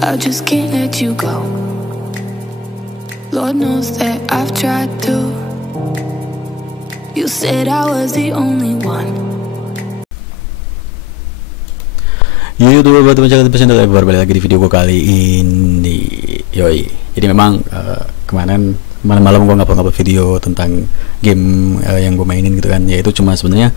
I just can't let you go. Lord knows that I've tried to. You said I was the only one. YouTube buat teman-teman pesan dari balik lagi di video gue kali ini. Yoi. Jadi memang kemarin malam-malam gue ngupload video tentang game yang gue mainin gitu kan. Yaitu cuma sebenarnya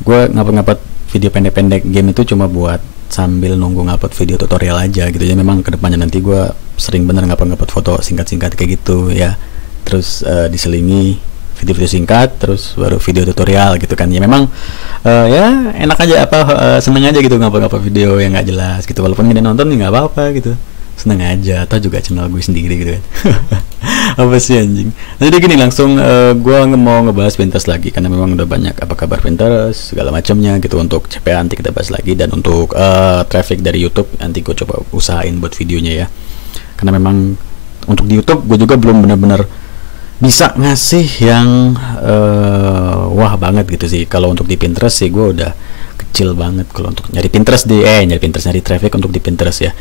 gue ngupload video pendek-pendek game itu cuma buat sambil nunggu ngupload video tutorial aja gitu. Jadi memang kedepannya nanti gue sering bener ngupload foto singkat-singkat kayak gitu ya. Terus diselingi video-video singkat, terus baru video tutorial gitu kan. Ya memang ya enak aja, seneng aja gitu ngapa-ngapa video yang nggak jelas gitu. Walaupun gini nonton ya nggak apa-apa gitu, seneng aja. Atau juga channel gue sendiri gitu kan. Apa sih anjing. Nah, jadi gini langsung gue mau ngebahas Pinterest lagi karena memang udah banyak apa kabar Pinterest segala macamnya gitu. Untuk CPA nanti kita bahas lagi, dan untuk traffic dari YouTube nanti gue coba usahain buat videonya ya. Karena memang untuk di YouTube gue juga belum benar-benar bisa ngasih yang wah banget gitu sih. Kalau untuk di Pinterest sih gue udah kecil banget kalau untuk nyari Pinterest nyari traffic untuk di Pinterest ya.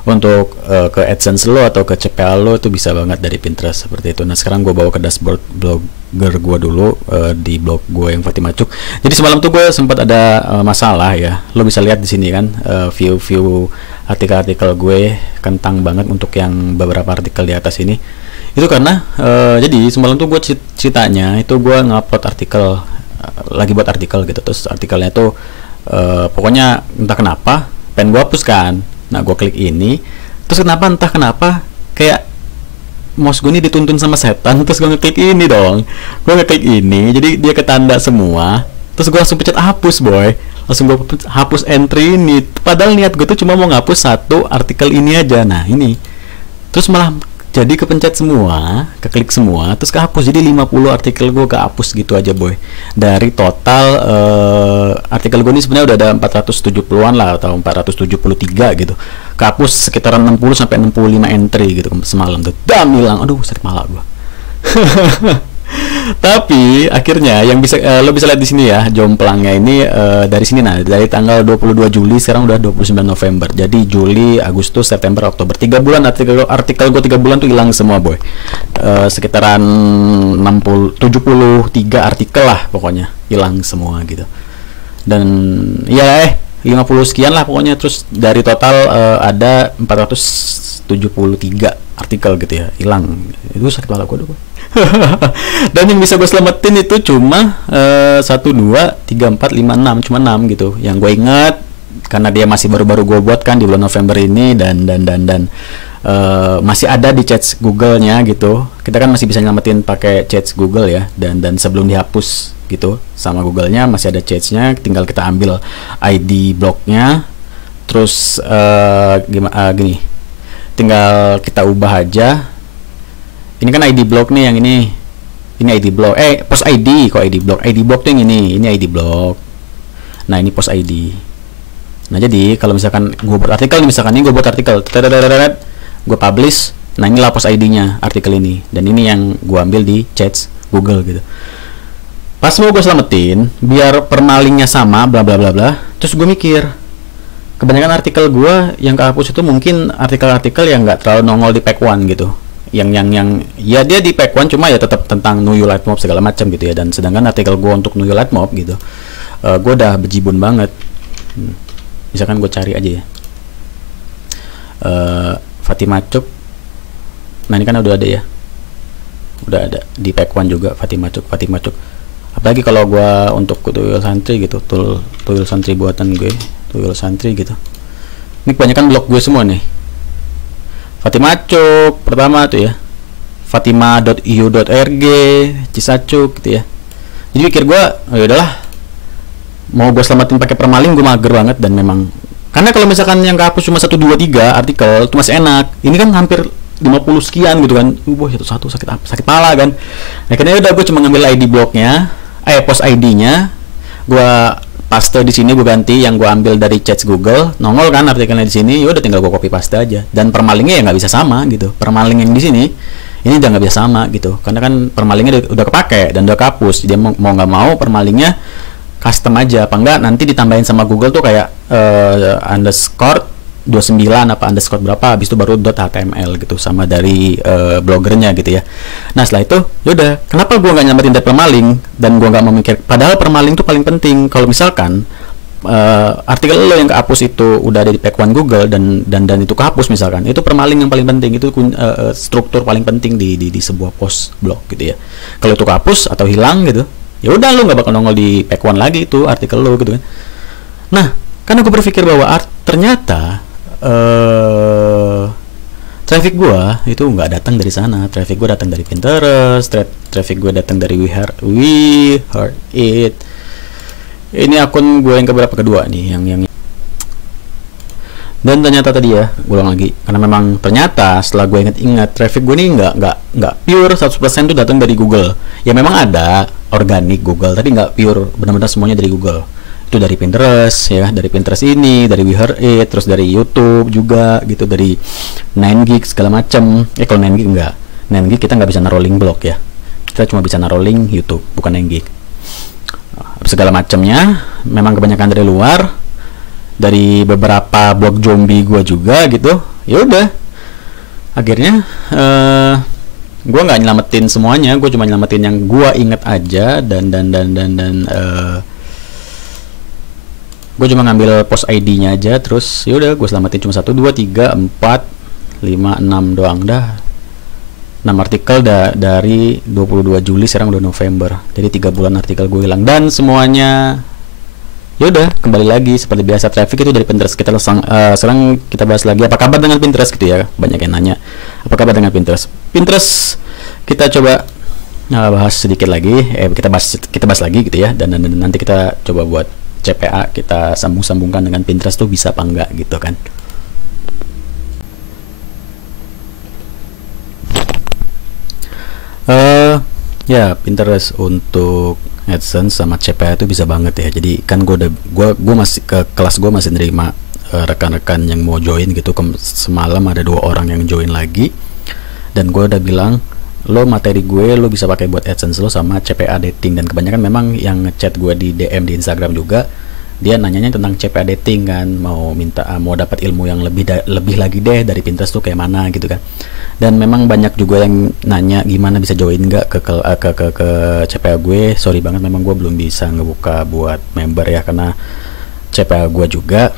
Untuk ke AdSense lo atau ke CPA lo itu bisa banget dari Pinterest seperti itu. Nah sekarang gue bawa ke dashboard blogger gue dulu di blog gue yang Fatima Cuk. Jadi semalam tuh gue sempat ada masalah ya. Lo bisa lihat di sini kan view artikel-artikel gue kentang banget untuk yang beberapa artikel di atas ini. Itu karena jadi semalam tuh gue ceritanya itu gue ngupload artikel, lagi buat artikel gitu. Terus artikelnya tuh pokoknya entah kenapa pengen gue hapus kan. Nah gue klik ini, terus entah kenapa kayak mouse gue ini dituntun sama setan. Terus gue ngeklik ini dong, gue ngeklik ini, jadi dia ketanda semua. Terus gue langsung pencet hapus boy, langsung gue hapus entry ini. Padahal niat gue tuh cuma mau ngapus satu artikel ini aja. Nah ini terus malah jadi kepencet semua, keklik semua, terus kehapus. Jadi 50 artikel gue kehapus gitu aja boy. Dari total artikel gue ini sebenarnya udah ada 470-an lah, atau 473 gitu. Kehapus sekitaran 60 sampai 65 entry gitu semalam tuh. Dam hilang. Aduh, sakit kepala gue. Tapi akhirnya yang bisa lo bisa lihat di sini ya, jomplangnya ini dari sini. Nah, dari tanggal 22 Juli sekarang udah 29 November. Jadi Juli, Agustus, September, Oktober, 3 bulan artikel gue 3 bulan tuh hilang semua boy. Sekitaran 73 artikel lah pokoknya hilang semua gitu. Dan ya 50 sekian lah pokoknya. Terus dari total ada 473 artikel gitu ya hilang. Itu sakit kepala gue dulu. Dan yang bisa gue selamatin itu cuma 1, 2, 3, 4, 5, 6, cuma 6 gitu yang gue ingat, karena dia masih baru-baru gue buat kan di bulan November ini, dan masih ada di chat Google-nya gitu. Kita kan masih bisa nyelamatin pakai chat Google ya, dan sebelum dihapus gitu sama Google-nya masih ada chatnya, tinggal kita ambil ID blognya, terus gini tinggal kita ubah aja. Ini kan ID blog nih yang ini ID blog, post ID kok ID blog tuh yang ini ID blog. Nah ini post ID. Nah jadi kalau misalkan gue buat artikel, misalkan ini gue buat artikel, gue publish, nah inilah post ID-nya artikel ini, dan ini yang gue ambil di chat Google gitu. Pas mau gue selamatin biar permalingnya sama bla bla bla bla, terus gue mikir kebanyakan artikel gue yang kehapus itu mungkin artikel-artikel yang nggak terlalu nongol di page 1 gitu. Yang ya dia di page 1 cuma ya tetap tentang New You Light Mob segala macam gitu ya. Dan sedangkan artikel gue untuk New You Light Mob gitu gue udah bejibun banget. Misalkan gue cari aja ya Fatima Cuk. Nah ini kan udah ada ya, udah ada di page 1 juga Fatima Cuk. Apalagi kalau gue untuk tuyul santri gitu, tuyul santri buatan gue, tuyul santri gitu, ini kebanyakan blog gue semua nih. Fatima Cuk pertama tuh ya, fatima.iu.org, Cisacuk gitu ya. Jadi pikir gue, ya udahlah, mau gue selamatin pakai permaling gue mager banget. Dan memang karena kalau misalkan yang kehapus cuma 1, 2, 3 artikel itu masih enak. Ini kan hampir 50 sekian gitu kan. Satu sakit kepala kan. Akhirnya udah gue cuma ngambil ID blognya, post ID-nya, gue paste di sini, gue ganti yang gue ambil dari chat Google, nongol kan artikelnya di sini, ya udah tinggal gue copy paste aja. Dan permalingnya ya nggak bisa sama gitu. Permaling yang di sini ini udah nggak bisa sama gitu, karena kan permalingnya udah kepake dan udah kehapus. Dia mau nggak mau permalingnya custom aja, apa enggak nanti ditambahin sama Google tuh kayak underscore 29 apa underscore berapa, habis itu baru .html gitu, sama dari blogernya gitu ya. Nah setelah itu yaudah, kenapa gue nggak nyelamatin dari permaling, dan gue nggak memikir, padahal permaling tuh paling penting. Kalau misalkan artikel lo yang kehapus itu udah ada di page one Google dan itu kehapus misalkan, itu permaling yang paling penting, itu struktur paling penting di sebuah post blog gitu ya. Kalau itu kehapus atau hilang gitu, ya udah lo nggak bakal nongol di page one lagi itu artikel lo gitu kan. Nah karena gue berpikir bahwa ternyata traffic gue itu nggak datang dari sana, traffic gue datang dari Pinterest, traffic gue datang dari We Heard It. Ini akun gue yang kedua nih, yang dan ternyata tadi ya, gue ulang lagi, karena memang ternyata setelah gue ingat traffic gue nih nggak pure 100% itu datang dari Google. Ya memang ada organik Google, tapi nggak pure benar-benar semuanya dari Google. Itu dari Pinterest ya, dari Pinterest ini, dari We Heard It, terus dari YouTube juga gitu, dari 9gig segala macam. Kalau 9gig enggak, 9gig kita nggak bisa naruh link blog ya, kita cuma bisa naruh link YouTube, bukan 9gig. Segala macamnya memang kebanyakan dari luar, dari beberapa blog zombie gue juga gitu. Ya udah, akhirnya gue nggak nyelamatin semuanya, gue cuma nyelamatin yang gue inget aja, dan gue cuma ngambil post ID-nya aja, terus ya udah gue selamatin cuma 1, 2, 3, 4, 5, 6 doang dah. 6 artikel dari 22 Juli, sekarang udah November, jadi 3 bulan artikel gue hilang, dan semuanya ya udah kembali lagi seperti biasa. Traffic itu dari Pinterest. Kita sekarang kita bahas lagi apa kabar dengan Pinterest gitu ya, banyak yang nanya apa kabar dengan Pinterest. Kita coba bahas sedikit lagi, kita bahas lagi gitu ya, dan nanti kita coba buat CPA, kita sambung-sambungkan dengan Pinterest tuh bisa apa enggak gitu kan. Ya Pinterest untuk AdSense sama CPA itu bisa banget ya. Jadi kan gue masih ke kelas, gue masih nerima rekan-rekan yang mau join gitu. Semalam ada 2 orang yang join lagi, dan gue udah bilang, lo materi gue lo bisa pakai buat AdSense lo sama CPA dating. Dan kebanyakan memang yang ngechat gue di DM di Instagram juga, dia nanyanya tentang CPA dating kan, mau dapat ilmu yang lebih lagi deh dari Pinterest tuh kayak mana gitu kan. Dan memang banyak juga yang nanya gimana bisa join nggak ke CPA gue. Sorry banget, memang gue belum bisa ngebuka buat member ya, karena CPA gue juga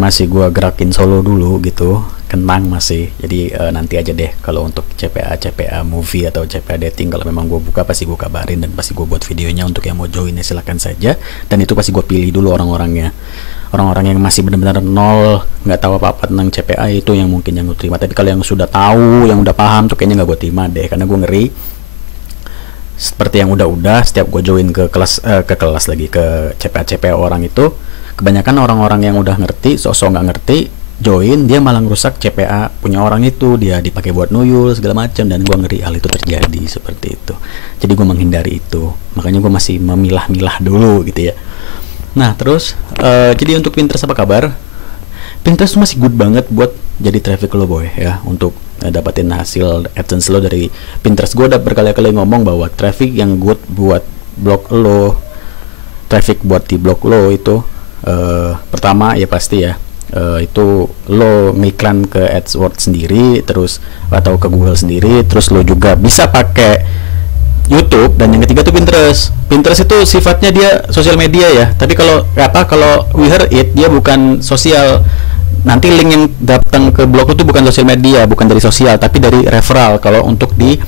masih gue gerakin solo dulu gitu, kentang masih. Jadi nanti aja deh kalau untuk CPA movie atau CPA dating, kalau memang gue buka pasti gue kabarin, dan pasti gue buat videonya. Untuk yang mau join ya silahkan saja, dan itu pasti gue pilih dulu orang-orangnya. Orang-orang yang masih benar-benar nol, nggak tahu apa-apa tentang CPA, itu yang mungkin yang gue terima. Tapi kalau yang sudah tahu, yang udah paham tuh kayaknya nggak gue terima deh, karena gue ngeri seperti yang udah setiap gue join ke kelas lagi ke CPA orang itu, kebanyakan orang-orang yang udah ngerti sosok nggak ngerti join, dia malah ngerusak CPA punya orang itu, dia dipakai buat nuyul segala macam, dan gue ngeri hal itu terjadi seperti itu. Jadi gue menghindari itu, makanya gue masih memilah-milah dulu gitu ya. Nah terus jadi untuk Pinterest apa kabar? Pinterest masih good banget buat jadi traffic lo boy ya, untuk dapatin hasil AdSense lo dari Pinterest. Gue udah berkali-kali ngomong bahwa traffic yang good buat blog lo, traffic buat di blog lo itu pertama ya pasti ya itu lo ngiklan ke AdWords sendiri, terus atau ke Google sendiri, terus lo juga bisa pakai YouTube, dan yang ketiga tuh Pinterest. Pinterest itu sifatnya dia sosial media ya, tapi kalau We Heard It dia bukan sosial. Nanti link yang datang ke blog itu bukan sosial media, bukan dari sosial, tapi dari referral. Kalau untuk di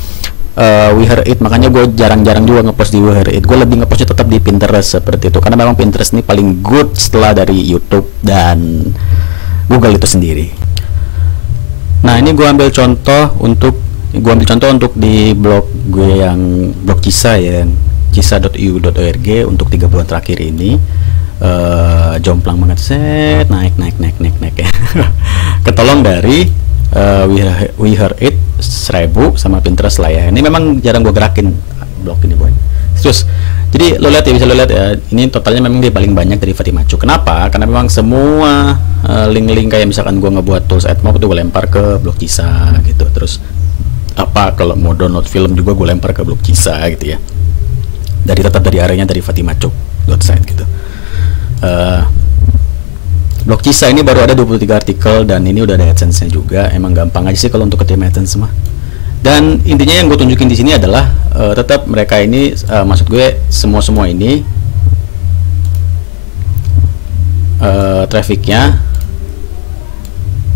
We Heard It, makanya gue jarang-jarang juga ngepost di We Heard It. Gue lebih ngepostnya tetap di Pinterest seperti itu, karena memang Pinterest ini paling good setelah dari YouTube dan Google itu sendiri. Nah ini gue ambil contoh untuk di blog gue yang blog Cisa ya, cisa.eu.org untuk 3 bulan terakhir ini. Jomplang banget, set naik ya. Ketolong dari We Heard It 1000 sama Pinterest lah ya. Ini memang jarang gue gerakin blog ini boy. Terus jadi bisa lo lihat ya, ini totalnya memang dia paling banyak dari Fatimacu. Kenapa? Karena memang semua link-link kayak misalkan gue ngebuat tools AdMob itu gue lempar ke blog Cisa gitu. Terus kalau mau download film juga gue lempar ke blog Cisa gitu ya. Tetap dari areanya dari Fatimacu.site gitu. Blog Cisa ini baru ada 23 artikel dan ini udah ada AdSense-nya juga. Emang gampang aja sih kalau untuk keterima AdSense mah. Dan intinya yang gue tunjukin di sini adalah tetap mereka ini, maksud gue semua ini trafficnya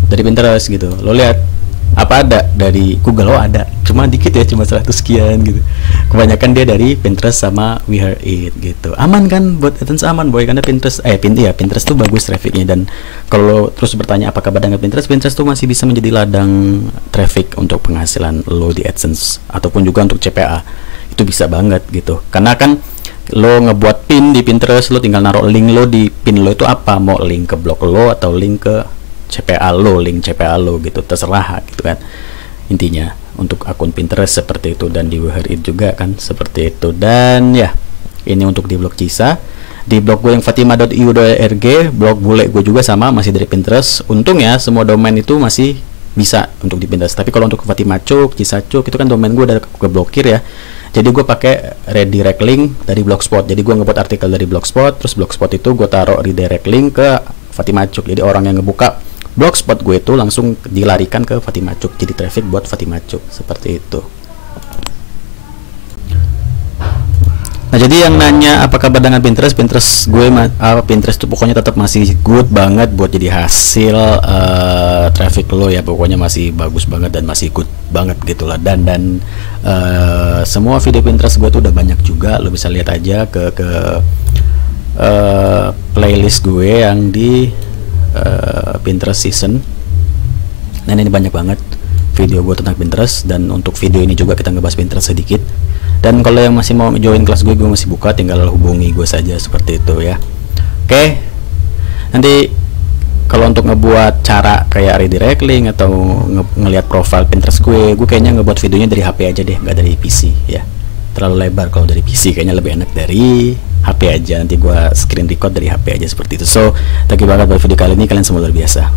dari Pinterest gitu. Lo lihat apa ada dari Google? Lo ada, cuma dikit ya, cuma 100 sekian gitu. Kebanyakan dia dari Pinterest sama We Heard It gitu. Aman kan buat AdSense, aman boy, karena Pinterest Pinterest tuh bagus trafficnya. Dan kalau terus bertanya apakah dengan Pinterest tuh masih bisa menjadi ladang traffic untuk penghasilan lo di AdSense ataupun juga untuk CPA. Itu bisa banget gitu, karena kan lo ngebuat pin di Pinterest, lo tinggal naruh link lo di pin lo itu apa, mau link ke blog lo atau link ke CPA lo, link CPA lo gitu, terserah gitu kan. Intinya untuk akun Pinterest seperti itu, dan di We Heard It juga kan seperti itu. Dan ya, ini untuk di blog Cisa. Di blog gue yang fatima.iu.org, blog bule gue juga sama, masih dari Pinterest. Untung ya semua domain itu masih bisa untuk di Pinterest. Tapi kalau untuk Fatima Cuk, Cisa Cuk itu kan domain gue udah keblokir ya. Jadi gue pakai redirect link dari Blogspot. Jadi gue ngebuat artikel dari Blogspot, terus Blogspot itu gue taruh redirect link ke Fatima Cuk. Jadi orang yang ngebuka Blogspot gue itu langsung dilarikan ke Fatima Cuk, jadi traffic buat Fatima Cuk, seperti itu. Nah, jadi yang nanya apa kabar dengan Pinterest gue Pinterest tuh pokoknya tetap masih good banget buat jadi hasil traffic lo ya, pokoknya masih bagus banget dan masih good banget gitulah. Dan semua video Pinterest gue tuh udah banyak juga, lo bisa lihat aja ke playlist gue yang di Pinterest season. Dan ini banyak banget video gue tentang Pinterest, dan untuk video ini juga kita ngebahas Pinterest sedikit. Dan kalau yang masih mau join kelas gue masih buka, tinggal hubungi gue saja seperti itu ya. Oke, nanti kalau untuk ngebuat cara kayak redirect link atau ngelihat profile Pinterest gue kayaknya ngebuat videonya dari HP aja deh, nggak dari PC ya. Terlalu lebar kalau dari PC, kayaknya lebih enak dari HP aja. Nanti gue screen record dari HP aja seperti itu. So, thank you banget buat video kali ini, kalian semua luar biasa.